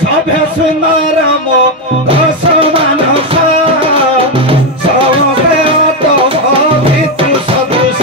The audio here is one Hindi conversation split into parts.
सभ्य सुंदर मो दश मानस समस्ते तो पितृ सदृश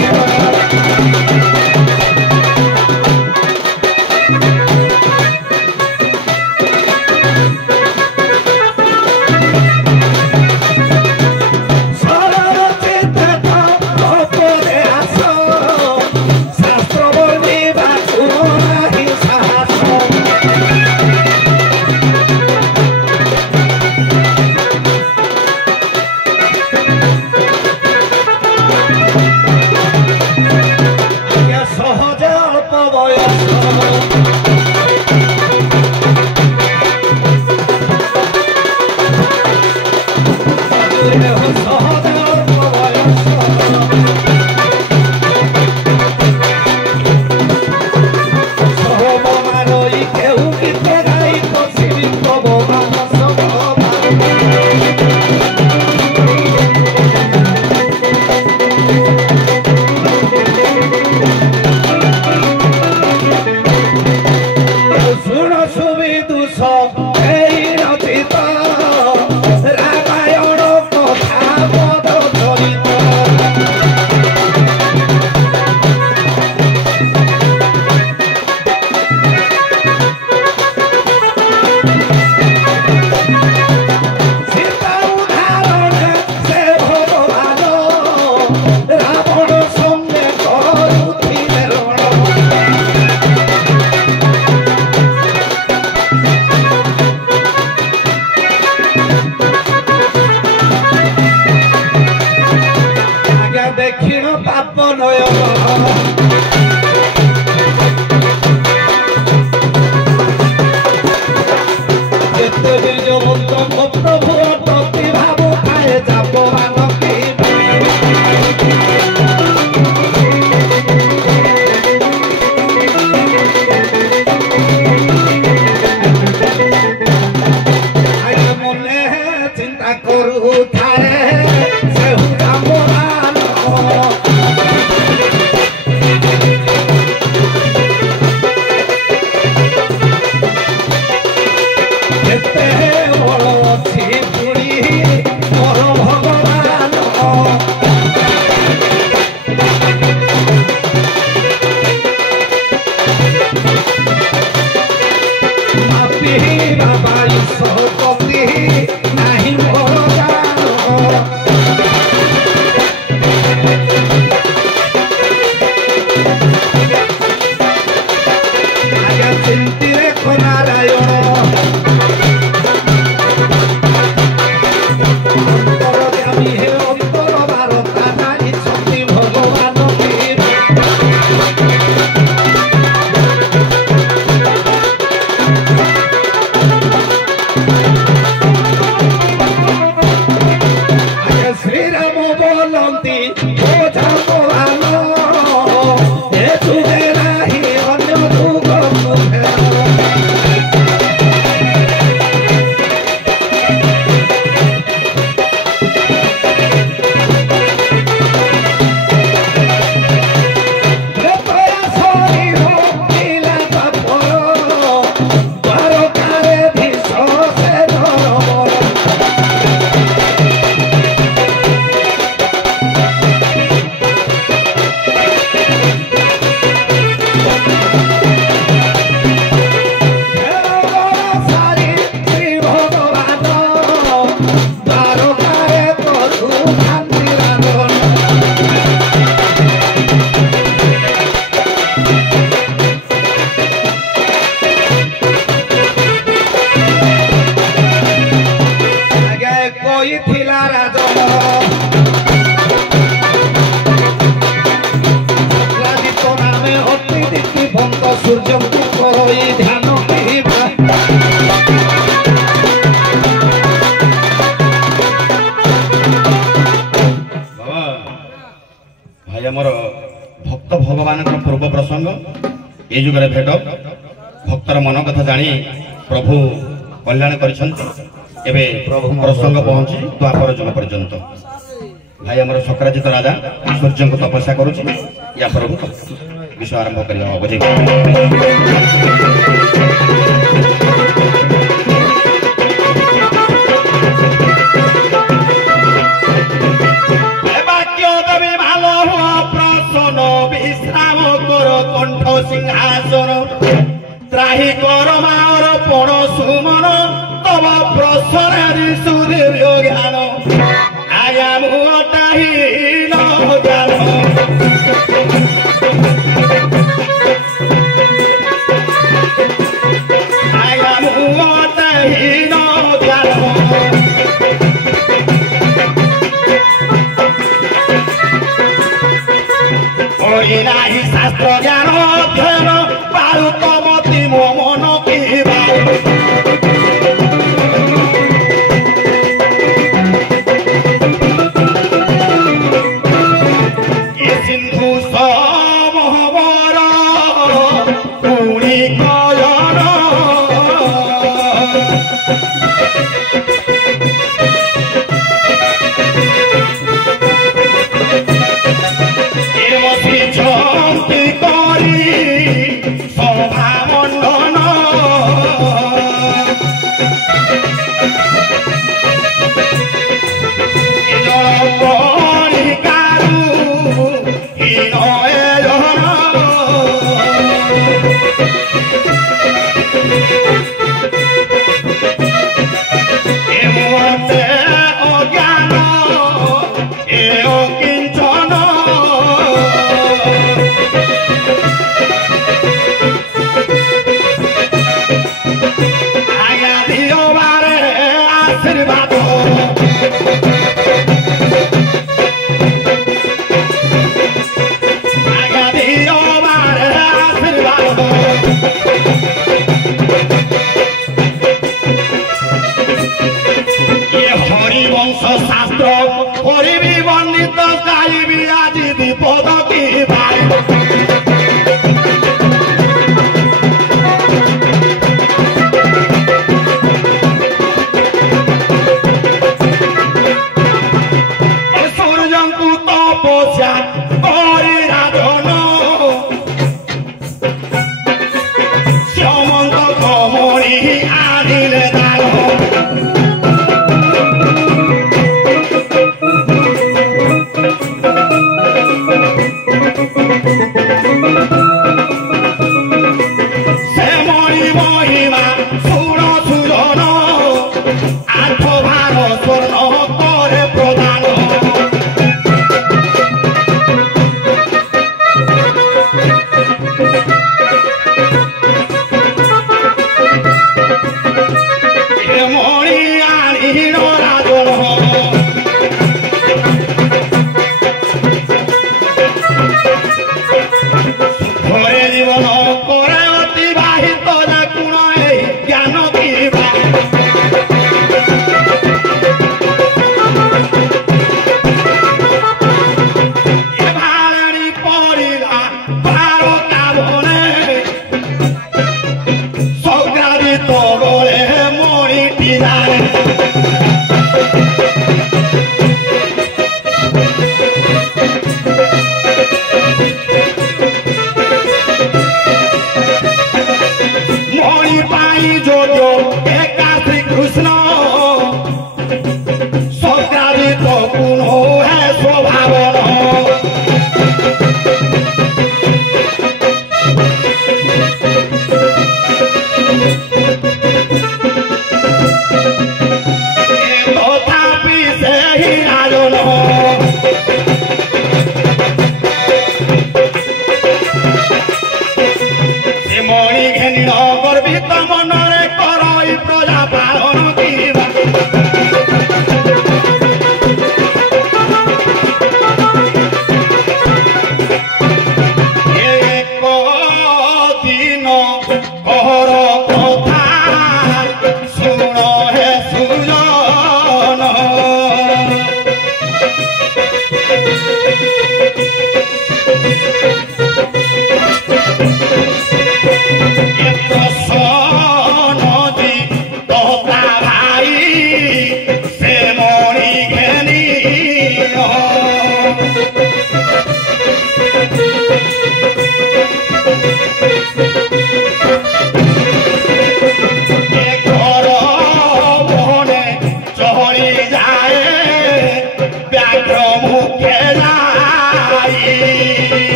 भक्त भगवान पूर्व प्रसंग ये जुगे भेट भक्तर मन कथा जानी प्रभु कल्याण कर प्रसंग पहुंची द्वापर जुग पर्यंत भाई आम शक्राजित राजा सूर्य को तपस्या करुच्ची या प्रभु विषय आरंभ करवा बुझे ମୋର ସୁମନ ତବ ପ୍ରସରରେ ସୁଦିବ୍ୟ ଜ୍ଞାନ ଆଜ୍ଞା ମୁହଁଟା ହୀନ ଜ୍ଞାନ ଆଜ୍ଞା ମୁହଁଟା ହୀନ ଜ୍ଞାନ ନାହିଁ ଶାସ୍ତ୍ର ଜ୍ଞାନ ଅଧ୍ୟୟନ ପାଳୁ ତମତି ମୋ ମନ କିବା ଏ ସିନ୍ଧୁ ସମହବର ପୁଣି କୟନ ঝন্তি করি সভা মণ্ডন জড়ি কারু হীনয়ে জন এ মতে অজ্ঞান এ অকিঞ্চন আশীর্বাদ আজ্ঞা দিও বারে আশীর্বাদ এ হরিবংশ শাস্ত্র হরিবি বর্ণিত গাইবি আজি বিপদ কি ভাই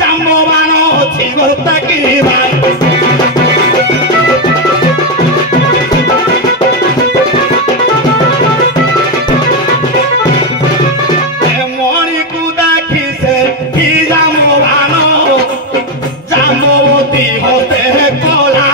ଜାମ୍ବବାନ ଅଛି ଗୋଟା କି ଭାଇ ମଣିକୁ ଦେଖି ସେ କି ଜାମ୍ବବାନ ଜାମ୍ବବତୀ ହତେ କଲା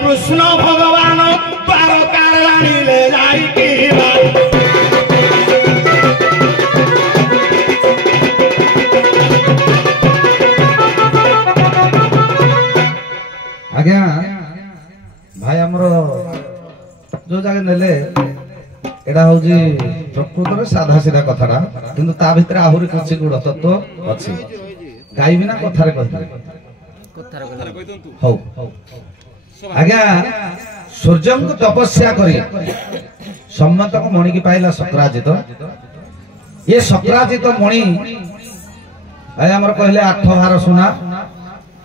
कृष्ण भगवान द्वारकार राणीले जाइकी आज्ञा भाई आमर जो जगह नेले एटा हूँ प्रकृत साधा सीधा कथाटा किंतु ता भितर आहुरी कुछ गुड़ तत्व अच्छी गाइबी ना कथारे हौ आज्ञा सूर्य को तपस्या करी सम्मत को मणि की पाइला शक्राजित ये शक्राजित मणि भाई आमर कहले 8 भार सुना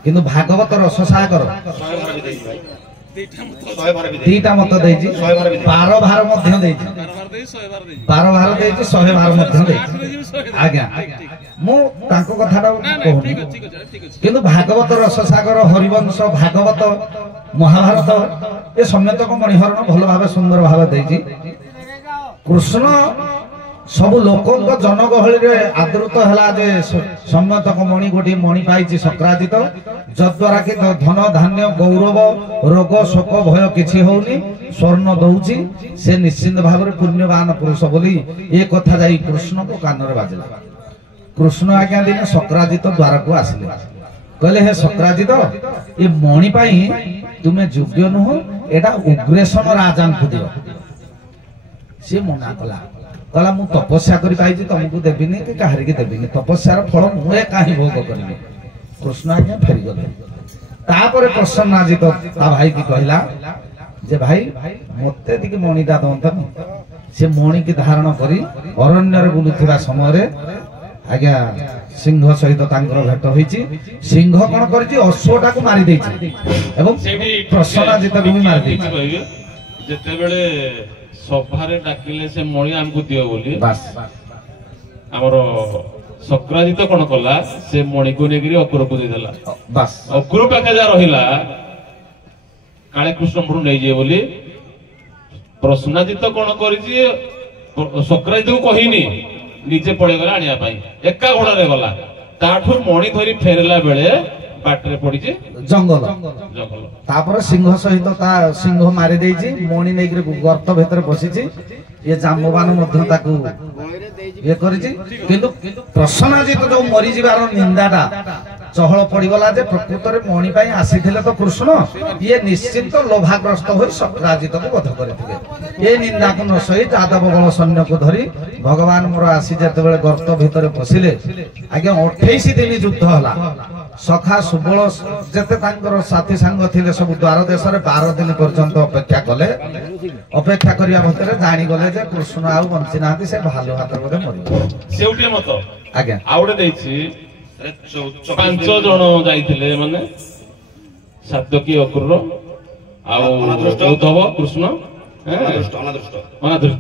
किंतु भागवत रससागर दीटा मत देजी 12 भार मध्य देजी 12 भार देजी 100 भार मध्य देजी आज्ञा मु तांको कथाटा कहूनी किंतु भागवत रससागर हरिवंश भागवत महाभारत ये सम्यतक मणिहरण भल भाव सुंदर भाव देजी कृष्ण सब लोक जनगहली आदृत है जे सम्यतक मणि गोटे मणि पाई शक्राजित जद्वारा कि धन धान्य गौरव रोग शोक भय किछि होनी स्वर्ण दौची से निश्चिंत भाव में पुण्यवान पुरुष बोली ये कथा जाई कृष्ण को कान रे बाजिला कृष्ण आज्ञा दिन शक्राजित द्वार को आसिले कहले हे शक्राजित ये मणि पाई तुम्हें योग्य नुह एटा उग्रेशन राजा को दियो से मना कला कहला मु तपस्या करी पाइछि तुमको देबिनी कि काहरी के देबिनी तपस्यार फल मुए काहे भोग करिवे कृष्ण आज्ञा फेरी गले तापर प्रसन्नाजित ता भाई की कहला जे भाई मते टिके मणिटा दंतनी से मणि की धारण करी अरण्य रे बुलुथिबा समय रे आज्ञा सिंह सहित तांकर भेट होईछि सिंह कोन करछि अश्वटा को मारी देछि एवं प्रसन्नाजित भी मारी देछि जेते बेले सभारे डाकिले से मणि हमको दियो बोली बस हमरो शक्राजित कोन कला से मणि को नेगिरी अकुर को देला बस अकुर पाखे जा रहिला काले कृष्ण मुरु नै जे बोली प्रसन्नाजित कोन करिछि शक्राजित को कहिनी नीचे पड़े गला आनिया पाई एका घोड़ा रे गला ताठु मणि धरी फेरला बेले बाटरे पड़ी जे जंगल जंगल तापर सिंह सहित ता सिंह मारी देछि मणि नेगिरी गर्त भीतर बसिछि ये जाम्बवान मध्य ताकू ये करिछि किंतु प्रसन्नाजित जो मरि जिबार निंदाटा चहल पड़ी गला जे प्रकृत रे मणि पाई आसीथिले तो कृष्ण ये निश्चित लोभाग्रस्त होई शक्राजित को वध करथिले ये निंदा को न सही जादव बल सैन्य को धरी भगवान मोर आसी जेते बेले गर्त भीतर पसिले आगे 28 दिन युद्ध हला सखा सुबल जेते तांकर साथी संग थिले सब द्वार देश रे 12 दिन पर्यंत अपेक्षा कले अपेक्षा करिया भीतर जानि गले जे कृष्ण आउ बंची नाथि से भालो हाथ रे मरि सेउटे मत आज्ञा आउडे देछि 5 जण जाइथिले माने सात्यकी अकुर आ उद्धव कृष्ण अनादृष्ट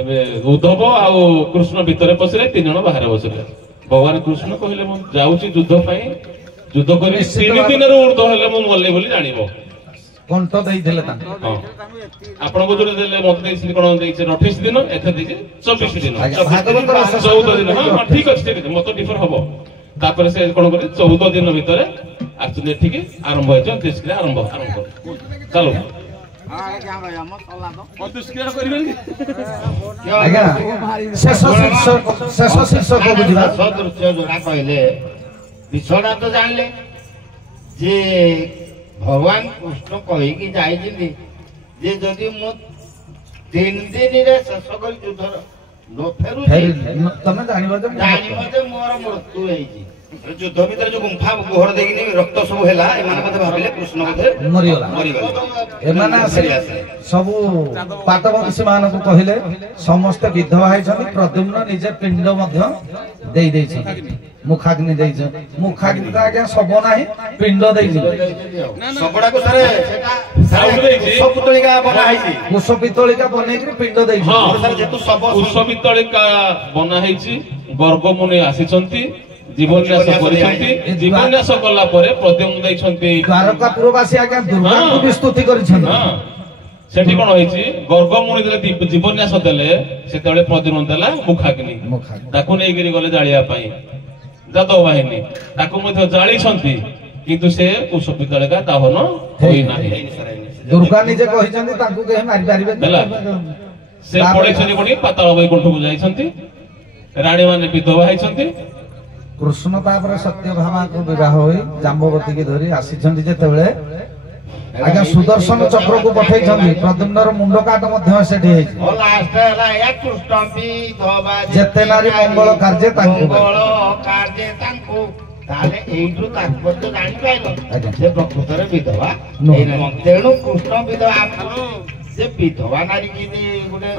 एबे उद्धव आ कृष्ण भीतर पसिले 3 जण बाहर बसिले भगवान कृष्ण कहले मु जाउची युद्ध पई युद्ध करी 3 दिन रे ऊर्ध्व हेले मु गले बोली जानिबो कंठ देइथिले ता आपण को जोरे देले मत देइछि कोन देइछि 28 दिन एथे देइछि 24 दिन भागवत रस 14 दिन हां ठीक अछि मत डिफर हबो तापर से कोन करे 14 दिन भीतर एक्चुअली ठीक आरंभ होय 30 दिन आरंभ चलो ଆଜ୍ଞା ଶେଷ ଶୀର୍ଷକ ବୁଝିବା ଦୃଶ୍ୟ ଯୋଉଟା କହିଲେ ବିଷୟଟା ତ ଜାଣିଲେ ଯେ ଭଗବାନ କୃଷ୍ଣ କହିକି ଯାଇଛନ୍ତି ଯେ ଯଦି ମୁଁ 3 ଦିନରେ ଶେଷ କରି ଯୁଦ୍ଧର ନ ଫେରୁଛି ତମେ ଜାଣିବ ଯେ ଜାଣିବ ଯେ ମୋର ମୃତ୍ୟୁ ହେଇଛି। ଯୁଦ୍ଧ ଭିତରେ ଯୋଉ ଗୁମ୍ଫା ଗୁହର ଦେଇକିନି ରକ୍ତ ସବୁ ହେଲା ଏମାନେ ବୋଧେ ଭାବିଲେ କୃଷ୍ଣ ବୋଧେ ମରିଗଲା। ଏମାନେ ଆସି ସବୁ ପାଟବଂଶୀ ମାନଙ୍କୁ କହିଲେ ସମସ୍ତେ ବିଧବା ହେଇଛନ୍ତି, ପ୍ରଦ୍ୟୁମ୍ନ ନିଜେ ପିଣ୍ଡ ମଧ୍ୟ ଦେଇ ଦେଇଛନ୍ତି, ମୁଖାଗ୍ନି ଦେଇଛନ୍ତି। ମୁଖାଗ୍ନି ତ ଆଜ୍ଞା ଶବ ନାହିଁ, ପିଣ୍ଡ ଦେଇଛନ୍ତି। ସବୁଡାକୁ ସାରେ କୁଶ ପିତଳିକା ବନା ହେଇଛି, କୁଶ ପିତଳିକା ବନେଇକି ପିଣ୍ଡ ଦେଇଛନ୍ତି। ଯେହେତୁ ଶବ କୁଶ ପିତଳିକା ବନା ହେଇଛି, ବର୍ଗମୁନି ଆସିଛନ୍ତି, ଜୀବନ୍ୟାସ କରିଛନ୍ତି। ଜୀବନ୍ୟାସ କଲା ପରେ ପ୍ରଦ୍ୟୁମ୍ନ ଦେଇଛନ୍ତି। ଦ୍ୱାରକାପୁରବାସୀ ଆଜ୍ଞା ଦୁର୍ଗାଙ୍କୁ ବି ସ୍ତୁତି କରିଛନ୍ତି। ହଁ, ସେଠି କଣ ହେଇଛି, ବର୍ଗମୁନି ଯେତେବେଳେ ଜୀବନ୍ୟାସ ଦେଲେ ସେତେବେଳେ ପ୍ରଦ୍ୟୁମ୍ନ ଦେଲା ମୁଖାଗ୍ନି, ତାକୁ ନେଇକିରି ଗଲେ ଜାଳିବା ପାଇଁ ଯାଦବ ବାହିନୀ, ତାକୁ ମଧ୍ୟ ଜାଳିଛନ୍ତି, କିନ୍ତୁ ସେ କୁଶ ପିତଳିକା ଦାହନ ହୋଇନାହିଁ। ଦୁର୍ଗା ନିଜେ କହିଛନ୍ତି ତାଙ୍କୁ କେହି ମାରିପାରିବେ ହେଲା, ସେ ପଳେଇଛନ୍ତି କୋଉଠି, ପାତାଳ ବୈକୁଣ୍ଠକୁ ଯାଇଛନ୍ତି, ରାଣୀ ମାନେ ବିଧବା ହେଇଛନ୍ତି। କୃଷ୍ଣ ତାପରେ ସତ୍ୟଭାମାଙ୍କୁ ବିବାହ ହୋଇ ଜାମ୍ବବତୀକି ଧରି ଆସିଛନ୍ତି ଯେତେବେଳେ ଆଜ୍ଞା ସୁଦର୍ଶନ ଚକ୍ରକୁ ପଠେଇଛନ୍ତି। ପ୍ରଦ୍ୟୁମ୍ନର ମୁଣ୍ଡ କାଟ ମଧ୍ୟ ସେଠି ହେଇଛି। ଯେତେ ନାରୀ ମଙ୍ଗଳ କାର୍ଯ୍ୟ ତାଙ୍କୁ ତାହେଲେ ଏଇଠୁ ତାତ୍ପର୍ଯ୍ୟ ଜାଣିପାରିଲ ଆଜ୍ଞା। ସେ ପ୍ରକୃତରେ ବିଧବା ନୁହଁ। ତେଣୁ କୃଷ୍ଣ ବିଧବା ସେ ବିଧବା ନାରୀ କି ଗୋଟେ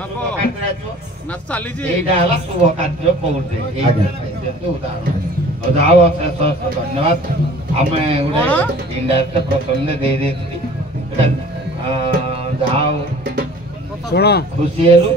ଏଇଟା ହେଲା ଶୁଭ କାର୍ଯ୍ୟ କହୁଛେ। ଉଦାହରଣ ଯାଉ ଅଶେଷ ଧନ୍ୟବାଦ। ଆମେ ଗୋଟେ ଇଣ୍ଡାଷ୍ଟ ପ୍ରସଙ୍ଗ ଦେଇ ଦେଇଥିଲି, ଯାହା ଖୁସି ହେଲୁ।